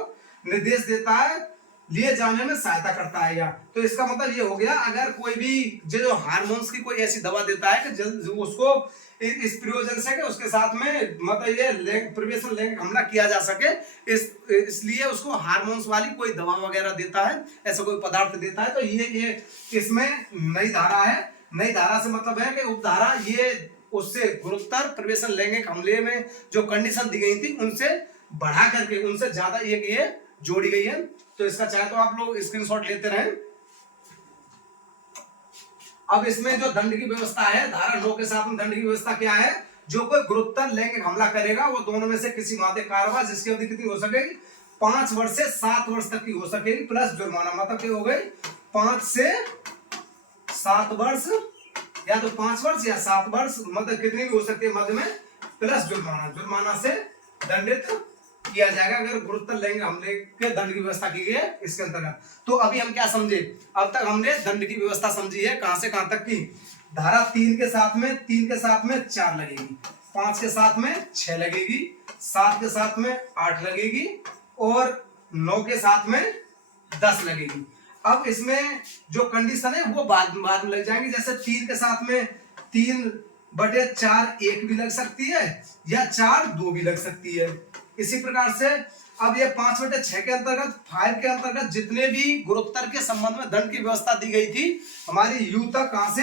निर्देश देता है, लिए जाने में सहायता करता है। या तो इसका मतलब ये हो गया, अगर कोई भी जो हार्मोन्स की कोई ऐसी दवा देता है कि जल्द उसको इस प्रयोजन से कि उसके साथ में मतलब ये प्रवेशन लैंगिक हमला किया जा सके, इसलिए उसको हार्मोन्स वाली कोई दवा वगैरह देता है, ऐसा कोई पदार्थ देता है, तो ये इसमें नई धारा है। नई धारा से मतलब है कि उपधारा ये उससे गुरुत्व प्रवेशन लैंगिक हमले में जो कंडीशन दी गई थी उनसे बढ़ा करके, उनसे ज्यादा ये जोड़ी गई है। तो इसका चाहे तो आप लोग स्क्रीनशॉट लेते रहें। अब इसमें जो दंड की व्यवस्था है, धारा 9 के साथ में दंड की व्यवस्था क्या है, जो कोई गुरुत्व लैंगिक हमला करेगा वो दोनों में से किसी मादक कार्रवाई जिसकी अवधि कितनी हो सकेगी, 5 वर्ष से 7 वर्ष तक की हो सकेगी, प्लस जुर्माना। मतलब क्या हो गई, 5 से 7 वर्ष, या तो 5 वर्ष या 7 वर्ष, मतलब कितनी भी हो सकती है मध्य में, प्लस जुर्माना। जुर्माना से दंडित किया जाएगा अगर गुरुत्व लैंगिक हमले के दंड की व्यवस्था की गई है इसके अंतर्गत। तो अभी हम क्या समझे, अब तक हमने दंड की व्यवस्था समझी है, कहां से कहां तक की, धारा 3 के साथ में 4 लगेगी, 5 के साथ में 6 लगेगी, 7 के साथ में 8 लगेगी, और 9 के साथ में 10 लगेगी। अब इसमें जो कंडीशन है वो बाद में लग जाएंगी, जैसे 3 के साथ में 3/4 1 भी लग सकती है, या 4/2 भी लग सकती है। इसी प्रकार से अब ये 5/6 के अंतर्गत, 5 के अंतर्गत जितने भी गुरुत्व के संबंध में दंड की व्यवस्था दी गई थी हमारी यू तक, कहां से,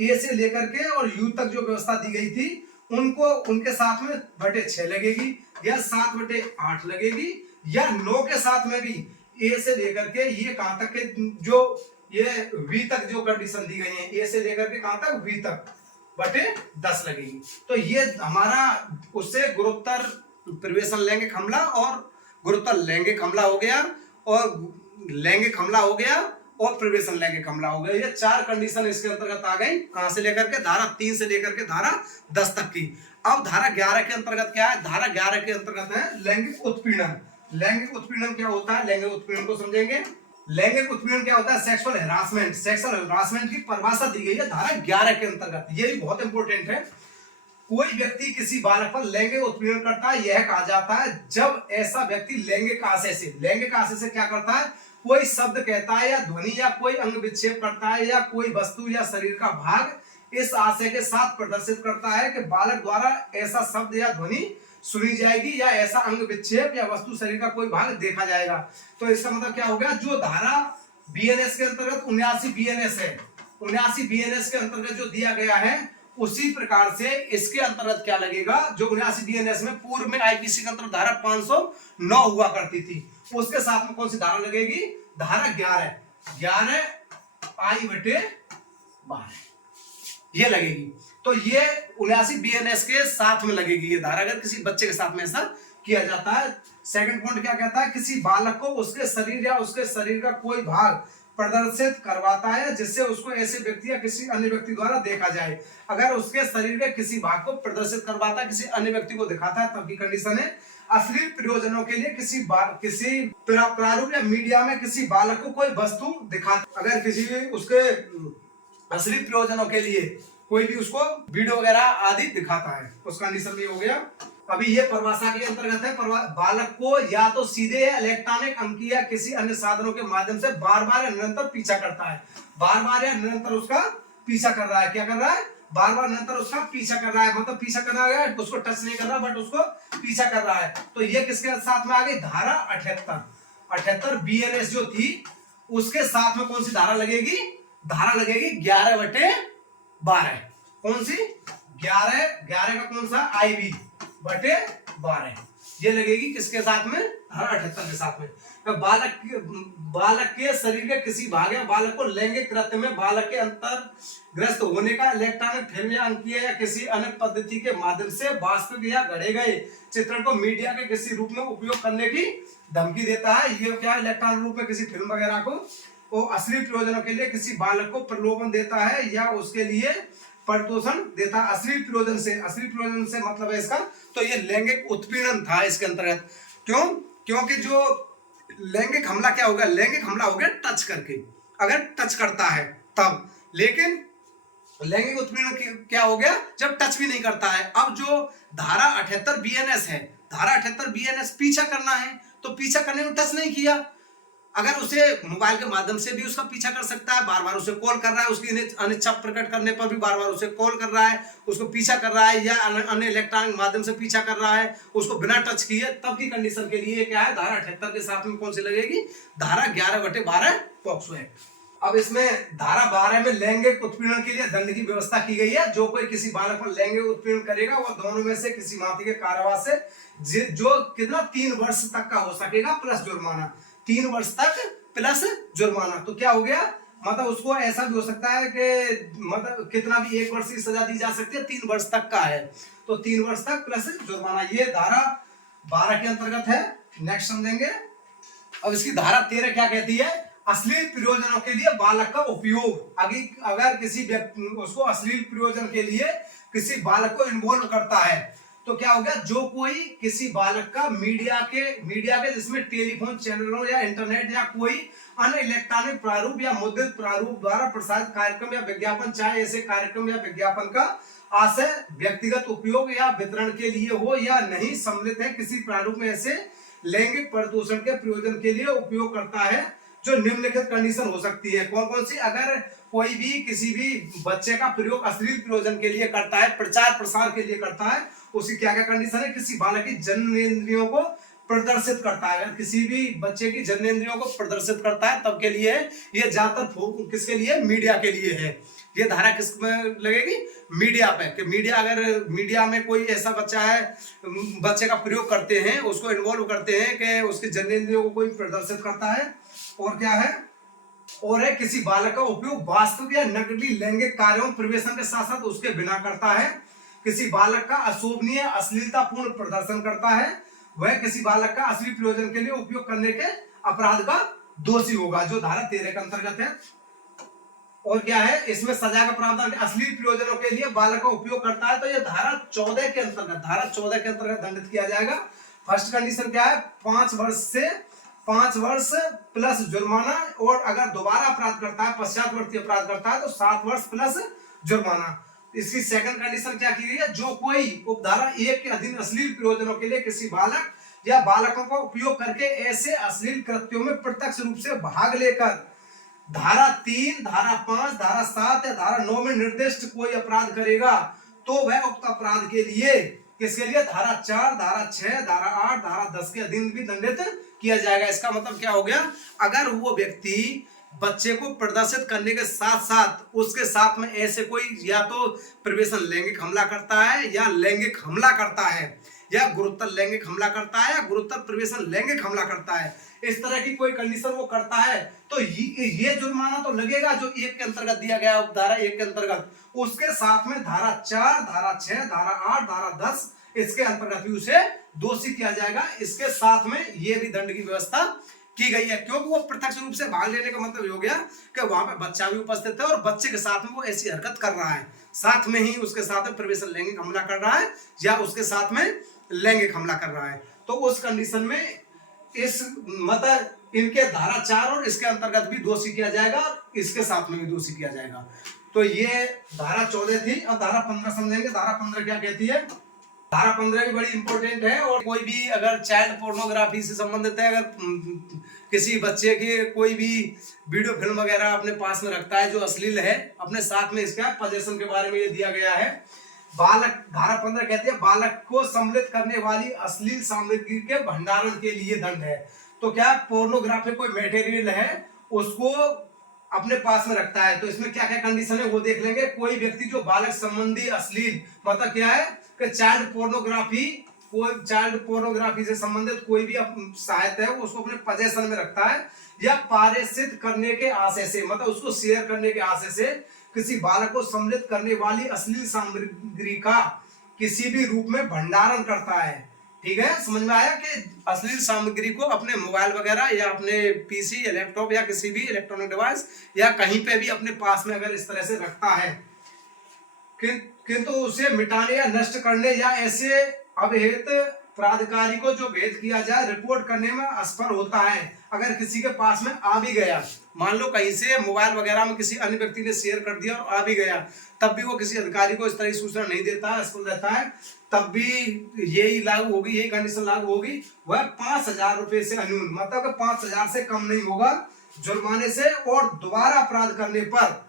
ए से लेकर के और यू तक जो व्यवस्था दी गई थी उनको, उनके साथ में 6 लगेगी, या 7/8 लगेगी, या 9 के साथ में भी ए से लेकर के ये कहां तक के जो ये वी तक जो कंडीशन दी गई है, ए से लेकर के कहां तक, वी तक 10 लगेगी। तो ये हमारा उससे गुरुत्व प्रवेशन लैंगिक हमला और गुरुत्व लैंगिक हमला हो गया, और लैंगिक हमला हो गया, और प्रवेशन लैंगिक हमला हो गया। ये 4 कंडीशन इसके अंतर्गत आ गई, कहां से लेकर के, धारा 3 से लेकर के धारा 10 तक की। अब धारा 11 के अंतर्गत क्या है, धारा 11 के अंतर्गत है लैंगिक उत्पीड़न। लैंगिक उत्पीड़न क्या होता है, लैंगिक उत्पीड़न को समझेंगे। लैंगिक उत्पीड़न क्या होता है, सेक्सुअल हैरासमेंट। सेक्सुअल हैरासमेंट की परिभाषा दी गई है धारा 11 के अंतर्गत, ये भी बहुत इंपॉर्टेंट है। कोई व्यक्ति किसी बालक पर लैंगिक उत्पीड़न करता है, यह कहा जाता है जब ऐसा व्यक्ति लैंगिक आशय से क्या करता है, कोई शब्द कहता है या ध्वनि या कोई अंग विक्षेप करता है या कोई वस्तु या शरीर का भाग इस आशय के साथ प्रदर्शित करता है कि बालक द्वारा ऐसा शब्द या ध्वनि सुनी जाएगी, या ऐसा अंग विक्षेप या वस्तु शरीर का कोई भाग देखा जाएगा। तो इसका मतलब क्या हो गया, जो धारा बीएनएस के अंतर्गत 79 बीएनएस है, 79 बीएनएस के अंतर्गत जो दिया गया है, उसी प्रकार से इसके अंतर्गत क्या लगेगा, जो 79 बीएनएस में पूर्व में आईपीसी के अंतर्गत धारा 509 हुआ करती थी, उसके साथ में कौन सी धारा लगेगी, धारा 11 I/12 ये लगेगी। तो ये 79 बीएनएस के साथ में लगेगी ये धारा, अगर किसी बच्चे के साथ में ऐसा किया जाता है। सेकंड पॉइंट क्या कहता है, किसी बालक को उसके शरीर या उसके शरीर का कोई भाग प्रदर्शित करवाता है जिससे उसको ऐसे व्यक्ति या किसी अन्य व्यक्ति द्वारा देखा जाए। अगर उसके शरीर के किसी भाग को प्रदर्शित करवाता है, किसी अन्य व्यक्ति को दिखाता है, तब की कंडीशन है अश्लील प्रयोजनों के लिए किसी प्रारूप या मीडिया में किसी बालक को कोई वस्तु दिखाता, अगर किसी भी उसके अश्लील प्रयोजनों के लिए कोई भी उसको वीडियो वगैरह आदि दिखाता है, उस कंडीशन में हो गया। अभी ये परिभाषा के अंतर्गत है, बालक को या तो सीधे या इलेक्ट्रॉनिक, अंकीय या किसी अन्य साधनों के माध्यम से बार बार या निरंतर पीछा करता है, बार बार या निरंतर उसका पीछा कर रहा है, क्या कर रहा है, बार बार निरंतर उसका पीछा कर रहा है, मतलब पीछा कर रहा है, उसको टच नहीं कर रहा बट उसको पीछा कर रहा है, तो ये किसके साथ में आ गई, धारा 78 बीएनएस जो थी उसके साथ में कौन सी धारा लगेगी, धारा लगेगी 11/12। कौन सी, 11 का कौन सा, IB/12 ये लगेगी किसके साथ में, धारा 78 के साथ में। तो बालक के शरीर के किसी भाग या बालक को लैंगिक कृत्य में बालक के अंतर्ग्रस्त होने का इलेक्ट्रॉनिक फिल्म या अंकीय या किसी अन्य पद्धति के माध्यम से वास्तविक या गढ़े गए चित्रण को मीडिया के किसी रूप में उपयोग करने की धमकी देता है। ये क्या, इलेक्ट्रॉनिक रूप में किसी फिल्म वगैरह को वो अश्लील प्रयोजनों के लिए किसी बालक को प्रलोभन देता है या उसके लिए प्रदूषण देता है। अश्लील प्रयोजन से मतलब है इसका, तो ये लैंगिक उत्पीड़न था इसके अंतर्गत। क्यों, क्योंकि जो लैंगिक हमला क्या होगा, लैंगिक हमला हो गया टच करके, अगर टच करता है तब, लेकिन लैंगिक उत्पीड़न क्या हो गया जब टच भी नहीं करता है। अब जो धारा 78 बीएनएस है, धारा 78 बीएनएस पीछा करना है, तो पीछा करने में टच नहीं किया, अगर उसे मोबाइल के माध्यम से भी उसका पीछा कर सकता है, बार बार उसे कॉल कर रहा है, उसकी अनिच्छा प्रकट करने पर भी बार बार उसे कॉल कर रहा है, उसको पीछा कर रहा है, या अन्य इलेक्ट्रॉनिक माध्यम से पीछा कर रहा है, उसको बिना टच किए, तब की कंडीशन के लिए क्या है, धारा 78 के साथ में कौन सी लगेगी, धारा 11/12 पॉक्सो एक्ट। अब इसमें धारा 12 में लैंगिक उत्पीड़न के लिए दंड की व्यवस्था की गई है। जो कोई किसी बालक पर लैंगिक उत्पीड़न करेगा वह दोनों में से किसी माफी के कारावास से जो कितना 3 वर्ष तक का हो सकेगा प्लस जुर्माना, 3 वर्ष तक प्लस जुर्माना। तो क्या हो गया, मतलब उसको ऐसा भी हो सकता है कि मतलब कितना भी 1 वर्ष की सजा दी जा सकती है, 3 वर्ष तक का है तो 3 वर्ष तक प्लस जुर्माना। ये धारा 12 के अंतर्गत है। नेक्स्ट समझेंगे। अब इसकी धारा 13 क्या कहती है, अश्लील प्रयोजनों के लिए बालक का उपयोग। अगर किसी व्यक्ति उसको अश्लील प्रयोजन के लिए किसी बालक को इन्वॉल्व करता है तो क्या हो गया, जो कोई किसी बालक का मीडिया के जिसमें टेलीफोन चैनलों या इंटरनेट या कोई अन्य इलेक्ट्रॉनिक प्रारूप या मुद्रित प्रारूप द्वारा प्रसारित कार्यक्रम या विज्ञापन, चाहे ऐसे कार्यक्रम या विज्ञापन का आशय व्यक्तिगत उपयोग या वितरण के लिए हो या नहीं, सम्मिलित है किसी प्रारूप में ऐसे लैंगिक प्रदूषण के प्रयोजन के लिए उपयोग करता है, जो निम्नलिखित कंडीशन हो सकती है। कौन कौन सी, अगर कोई भी किसी भी बच्चे का प्रयोग अश्लील प्रयोजन के लिए करता है, प्रचार प्रसार के लिए करता है, उसकी क्या क्या कंडीशन है, किसी बालक की जन्नेंद्रियों को प्रदर्शित करता है। अगर किसी भी बच्चे की जन्नेंद्रियों को प्रदर्शित करता है तब के लिए ये ज्यादातर किसके लिए, मीडिया के लिए है। ये धारा किस में लगेगी, मीडिया पे, कि मीडिया, अगर मीडिया में कोई ऐसा बच्चा है, बच्चे का प्रयोग करते हैं, उसको इन्वॉल्व करते हैं कि उसकी जन्नेंद्रियों को कोई प्रदर्शित करता है, और क्या है, और है किसी बालक का उपयोग वास्तविक या नकली लैंगिक कार्यों प्रवेशन के साथ साथ उसके बिना करता है, किसी बालक का अशोभनीय अश्लीलतापूर्ण प्रदर्शन करता है, वह किसी बालक का अश्लील प्रयोजन के लिए उपयोग करने के अपराध का दोषी होगा, जो धारा 13 के अंतर्गत है। और क्या है, इसमें सजा का प्रावधान, अश्लील प्रयोजनों के लिए बालक का उपयोग करता है तो ये धारा 14 के अंतर्गत दंडित किया जाएगा। फर्स्ट कंडीशन क्या है, 5 वर्ष प्लस जुर्माना, और अगर दोबारा अपराध करता है, पश्चातवर्ती अपराध करता है तो 7 वर्ष प्लस जुर्माना। इसकी सेकंड कंडीशन क्या की गई है, जो कोई उपधारा 1 के अधीन अश्लील प्रयोजनों के लिए किसी बालक या बालकों का उपयोग करके ऐसे अश्लील कृत्यों में प्रत्यक्ष रूप से भाग लेकर धारा 3, धारा 5, धारा 7 या धारा 9 में निर्दिष्ट कोई अपराध करेगा तो वह उक्त अपराध के लिए किसके लिए, धारा 4, धारा 6, धारा 8, धारा 10 के अधीन भी दंडित किया जाएगा। इसका मतलब क्या हो गया, अगर वो व्यक्ति बच्चे को प्रदर्शित करने के साथ साथ उसके साथ में ऐसे कोई या तो प्रवेशन लैंगिक हमला करता है या लैंगिक हमला करता है या गुरुतर लैंगिक हमला करता है या गुरुतर प्रवेशन लैंगिक हमला करता है, इस तरह की कोई कंडीशन वो करता है तो ये जुर्माना तो लगेगा जो 1 के अंतर्गत दिया गया, धारा 1 के अंतर्गत। उसके साथ में धारा 4, धारा 6, धारा 8, धारा 10 इसके अंतर्गत भी उसे दोषी किया जाएगा। इसके साथ में ये भी दंड की व्यवस्था की गई है, क्योंकि वो प्रत्यक्ष रूप से भाग लेने का मतलब हो गया कि वहां पे बच्चा भी उपस्थित है और बच्चे के साथ में वो ऐसी हरकत कर रहा है, साथ में ही उसके साथ में प्रवेशन लैंगिक हमला कर रहा है या उसके साथ में लैंगिक हमला कर रहा है, तो उस कंडीशन में इस मतलब इनके धारा 4 और इसके अंतर्गत भी दोषी किया जाएगा और इसके साथ में भी दोषी किया जाएगा। तो ये धारा 14 थी। अब धारा 15 समझेंगे। धारा 15 क्या कहती है, धारा 15 भी बड़ी इंपॉर्टेंट है। और कोई भी अगर चाइल्ड पोर्नोग्राफी से संबंधित है, अगर किसी बच्चे के कोई भी वीडियो फिल्म वगैरह अपने पास में रखता है जो अश्लील है, अपने साथ में इसका पोजेशन के बारे में ये दिया गया है। बालक, धारा 15 कहती है बालक को सम्मिलित करने वाली अश्लील सामग्री के भंडारण के लिए दंड है। तो क्या पोर्नोग्राफी कोई मटेरियल है उसको अपने पास में रखता है, तो इसमें क्या क्या कंडीशन है वो देख लेंगे। कोई व्यक्ति जो बालक संबंधी अश्लील, मतलब क्या है कि चाइल्ड पोर्नोग्राफी से संबंधित कोई भी साहित्य है उसको अपने पोजेशन में रखता है, या पारित करने के आशय से, मतलब उसको शेयर करने के आशय से किसी बालक को सम्मिलित करने वाली अश्लील सामग्री का किसी भी रूप में भंडारण करता है। ठीक है, समझ में आया कि अश्लील सामग्री को अपने मोबाइल वगैरह या अपने पीसी या लैपटॉप या किसी भी इलेक्ट्रॉनिक डिवाइस या कहीं पे भी अपने पास में अगर इस तरह से रखता है, किंतु उसे मिटाने या नष्ट करने या ऐसे अवैध प्राधिकारी को जो भेद किया जाए रिपोर्ट करने में असफल होता है। अगर किसी के पास में आ भी गया, मान लो कहीं से मोबाइल वगैरह में किसी अन्य व्यक्ति ने शेयर कर दिया और आ भी गया, तब भी वो किसी अधिकारी को इस तरह की सूचना नहीं देता है, असफल रहता है, तब भी यही लागू होगी, यही कंडीशन लागू होगी। वह 5,000 रुपए से अन्यून, मतलब 5,000 से कम नहीं होगा जुर्माने से, और दोबारा अपराध करने पर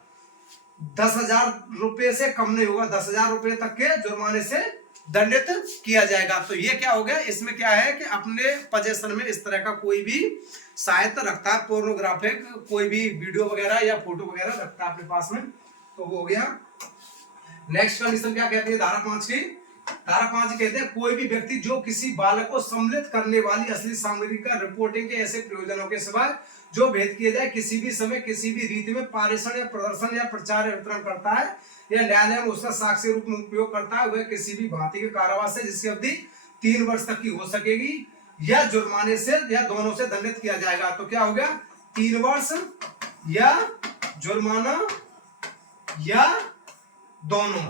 10,000 रुपए से कम नहीं होगा, 10,000 रुपए तक के जुर्माने से दंडित किया जाएगा। तो ये क्या हो गया, इसमें क्या है कि अपने पोजेशन में इस तरह का कोई भी साहित्य रखता है, पोर्नोग्राफिक कोई भी वीडियो वगैरह या फोटो वगैरह रखता है अपने पास में, तो वो हो गया। नेक्स्ट कंडीशन क्या कहती है धारा 5 की, धारा 5 कहते हैं कोई भी व्यक्ति जो किसी बालक को सम्मिलित करने वाली अश्लील सामग्री का रिपोर्टिंग के ऐसे प्रयोजनों के सिवाय जो भेद किए जाए किसी भी समय किसी भी रीति में पारेषण या प्रदर्शन या प्रचार या वितरण करता है या न्यायालय में उसका साक्ष्य रूप में उपयोग करता है, वह किसी भी भांति के कारावास से जिसकी अवधि 3 वर्ष तक की हो सकेगी या जुर्माने से या दोनों से दंडित किया जाएगा। तो क्या हो गया, 3 वर्ष या जुर्माना या दोनों।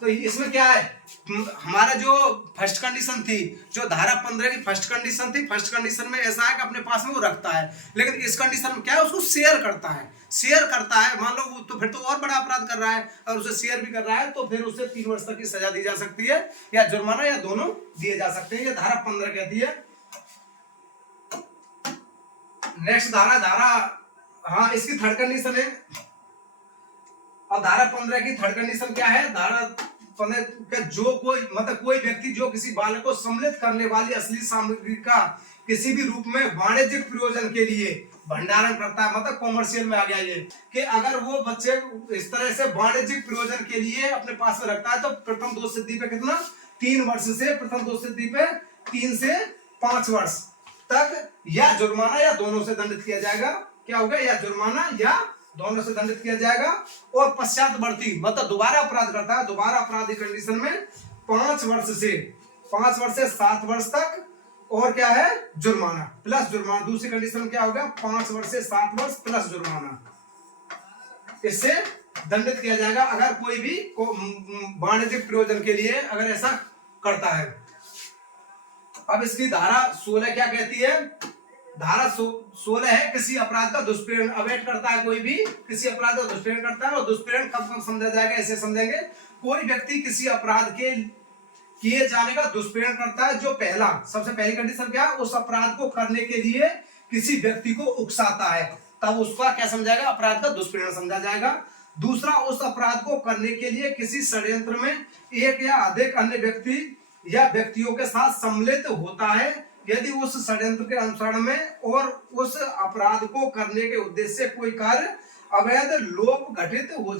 तो इसमें क्या है, हमारा जो फर्स्ट कंडीशन थी, जो धारा 15 की फर्स्ट कंडीशन थी, फर्स्ट कंडीशन में ऐसा है कि अपने पास में वो रखता है, लेकिन इस कंडीशन में क्या है, उसको शेयर करता है। मान लो वो तो फिर तो और बड़ा अपराध कर रहा है और उसे शेयर भी कर रहा है, तो फिर उसे 3 वर्ष तक की सजा दी जा सकती है या जुर्माना या दोनों दिए जा सकते हैं। ये धारा 15 कहती है। नेक्स्ट धारा हाँ, इसकी थर्ड कंडीशन है। अब धारा 15 की थर्ड कंडीशन क्या है, धारा 15 का जो कोई व्यक्ति जो किसी बालक को सम्मिलित करने वाली अश्लील सामग्री का किसी भी रूप में वाणिज्यिक प्रयोजन के लिए भंडारण करता है, मतलब कॉमर्शियल में आ गया ये, कि अगर वो बच्चे इस तरह से वाणिज्यिक प्रयोजन के लिए अपने पास में रखता है, तो प्रथम दोष सिद्धि पे कितना, 3 वर्ष से, प्रथम दोष सिद्धि पे 3 से 5 वर्ष तक या जुर्माना या दोनों से दंडित किया जाएगा। क्या होगा, या जुर्माना या दोनों से दंडित किया जाएगा। और पश्चातवर्ती, मतलब दोबारा अपराध करता है, दोबारा अपराध की कंडीशन में 5 वर्ष से 7 वर्ष तक, और क्या है, जुर्माना प्लस जुर्माना। दूसरी कंडीशन क्या होगा, 5 वर्ष से 7 वर्ष प्लस जुर्माना, इससे दंडित किया जाएगा अगर कोई भी वाणिज्यिक प्रयोजन के लिए अगर ऐसा करता है। अब इसकी धारा 16 क्या कहती है, धारा 16 है किसी अपराध का दुष्प्रेरण अवैध करता है, कोई भी किसी अपराध का दुष्प्रेरण करता है। और दुष्प्रेरण कब समझा जाएगा, ऐसे समझेंगे, कोई व्यक्ति किसी अपराध के किए जाने का दुष्प्रेरण करता है, जो सबसे पहली कंडीशन क्या है, उस अपराध को करने के लिए किसी व्यक्ति को उकसाता है, तब उसका क्या समझाएगा, अपराध का दुष्प्रेरण समझा जाएगा। दूसरा, उस अपराध को करने के लिए किसी षड्यंत्र में एक या अधिक अन्य व्यक्ति या व्यक्तियों के साथ सम्मिलित होता है, यदि उस षड्यंत्र के अनुसरण में और उस अपराध को करने के उद्देश्य से कोई कार्य अवैध लोभ घटित हो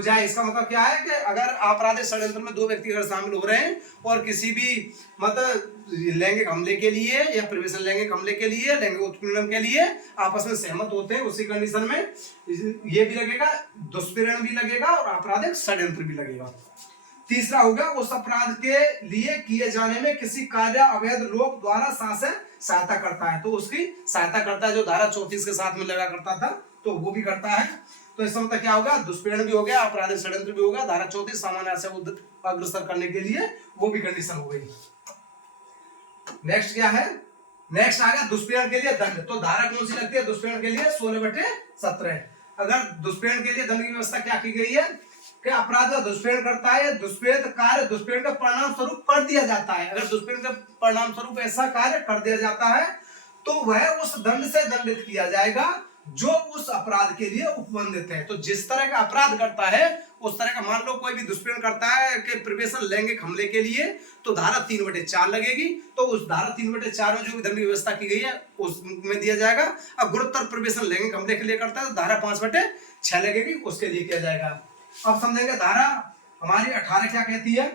जाए। इसका मतलब क्या है कि अगर आपराधिक षड्यंत्र में 2 व्यक्ति अगर शामिल हो रहे हैं और किसी भी मतलब लैंगिक हमले के लिए या प्रिवेशन लैंगिक हमले के लिए, लैंगिक उत्पीड़न के लिए आपस में सहमत होते हैं, उसी कंडीशन में ये भी लगेगा, दुष्प्रेरण भी लगेगा और आपराधिक षड्यंत्र भी लगेगा। तीसरा होगा, उस अपराध के लिए किए जाने में किसी कार्य अवैध लोग द्वारा सहायता करता है, तो उसकी सहायता करता है, जो धारा 34 के साथ में लगा करता था, तो वो भी करता है। तो इसका मतलब क्या होगा, दुष्प्रेरण भी हो गया, आपराधिक षड्यंत्र भी होगा, धारा 34 सामान्य से अग्रसर करने के लिए वो भी कंडीशन हो गई। नेक्स्ट क्या है, नेक्स्ट आ गया दुष्प्रेरण के लिए दंड। तो धारा कौन सी लगती है दुष्प्रेरण के लिए, 16/17। अगर दुष्प्रेरण के लिए दंड की व्यवस्था क्या की गई है कि अपराध का दुष्प्रेरण करता है, दुष्प्रेरित कार्य दुष्प्रेरण का परिणाम स्वरूप कर दिया जाता है। अगर दुष्प्रेरण का परिणाम स्वरूप ऐसा कार्य कर दिया जाता है तो वह उस दंड से दंडित किया जाएगा जो उस अपराध के लिए उपबंधित है। तो जिस तरह का अपराध करता है उस तरह का, मान लो कोई भी दुष्प्रेरण करता है कि प्रवेशन लैंगिक हमले के लिए, तो धारा 3/4 लगेगी। तो उस धारा 3/4 में जो भी दंड की व्यवस्था की गई है उसमें दिया जाएगा। अब गुरुतर प्रवेशन लैंगिक हमले के लिए करता है तो धारा 5/6 लगेगी, उसके लिए किया जाएगा। अब समझेंगे धारा हमारी 18 क्या कहती है।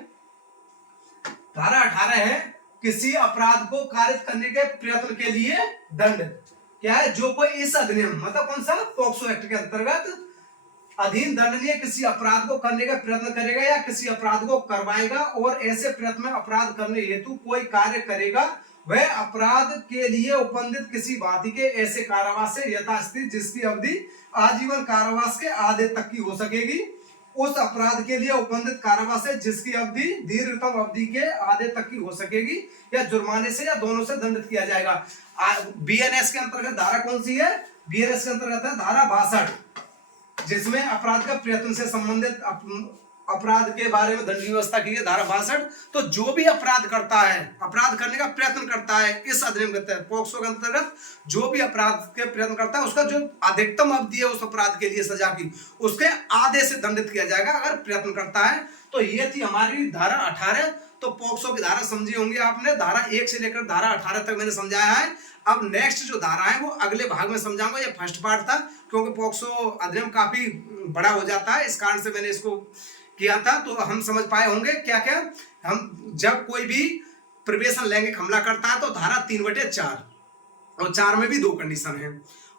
धारा 18 है किसी अपराध को कारित करने के प्रयत्न के लिए दंड क्या है, जो कोई इस अधिनियम मतलब कौन सा, पॉक्सो एक्ट के अंतर्गत अधीन दंडनीय किसी अपराध को करने का प्रयत्न करेगा या किसी अपराध को करवाएगा और ऐसे प्रयत्न में अपराध करने हेतु कोई कार्य करेगा, वह अपराध के लिए उपबंधित किसी भांति के ऐसे कारावास से यथास्थिति जिसकी अवधि आजीवन कारावास के आधे तक की हो सकेगी, उस अपराध के लिए उपबंधित कारावास है जिसकी अवधि दीर्घतम अवधि के आधे तक की हो सकेगी या जुर्माने से या दोनों से दंडित किया जाएगा। बीएनएस के अंतर्गत धारा कौन सी है, बीएनएस के अंतर्गत है धारा 62 जिसमें अपराध का प्रयत्न से संबंधित अपराध के बारे में दंड व्यवस्था की है धारा 62। तो जो भी अपराध करता है, अपराध करने का प्रयत्न करता है इस अधिनियम के तहत पॉक्सो के अंतर्गत जो भी अपराध के प्रयत्न करता है उसका जो अधिकतम अवधि है उस अपराध के लिए सजा की उसके आधे से दंडित किया जाएगा अगर प्रयत्न करता है। तो ये थी हमारी धारा 18। तो पॉक्सो की धारा समझी होंगी आपने, धारा 1 से लेकर धारा 18 तक मैंने समझाया है। अब नेक्स्ट जो धारा है वो अगले भाग में समझाऊंगा। ये फर्स्ट पार्ट था क्योंकि पॉक्सो अधिनियम काफी बड़ा हो जाता है, इस कारण से मैंने इसको किया था। तो हम समझ पाए होंगे क्या क्या, हम जब कोई भी प्रवेशन लैंगिक हमला करता है तो धारा 3/4 और 4 में भी 2 कंडीशन है,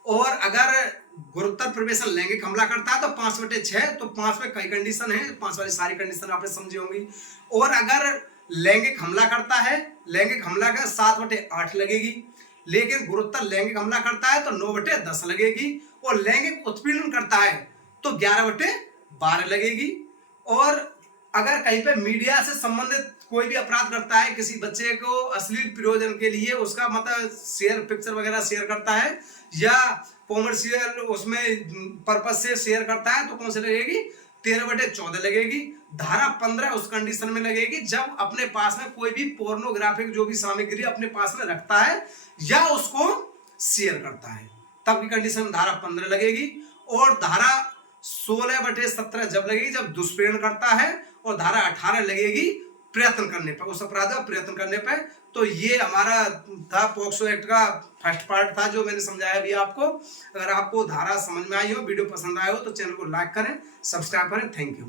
और अगर गुरुतर प्रवेशन लैंगिक हमला करता है तो 5/6, तो 5 में कई कंडीशन है, 5 वाली सारी कंडीशन आपने समझी होंगी। और अगर लैंगिक हमला करता है, लैंगिक हमला का 7/8 लगेगी, लेकिन गुरुतर लैंगिक हमला करता है तो 9/10 लगेगी, और लैंगिक उत्पीड़न करता है तो 11/12 लगेगी। और अगर कहीं पे मीडिया से संबंधित कोई भी अपराध करता है, किसी बच्चे को अश्लील प्रयोजन के लिए उसका मतलब शेयर पिक्चर वगैरह शेयर करता है या कॉमर्शियल उसमें पर्पज से शेयर करता है तो कौन सी लगेगी, 13/14 लगेगी। धारा 15 उस कंडीशन में लगेगी जब अपने पास में कोई भी पोर्नोग्राफिक जो भी सामग्री अपने पास में रखता है या उसको शेयर करता है, तब की कंडीशन धारा 15 लगेगी। और धारा 16/17 जब लगेगी जब दुष्प्रेरण करता है, और धारा 18 लगेगी प्रयत्न करने पर, उस अपराध का प्रयत्न करने पर। तो ये हमारा था पॉक्सो एक्ट का फर्स्ट पार्ट था जो मैंने समझाया भी आपको। अगर आपको धारा समझ में आई हो, वीडियो पसंद आया हो तो चैनल को लाइक करें, सब्सक्राइब करें। Thank you.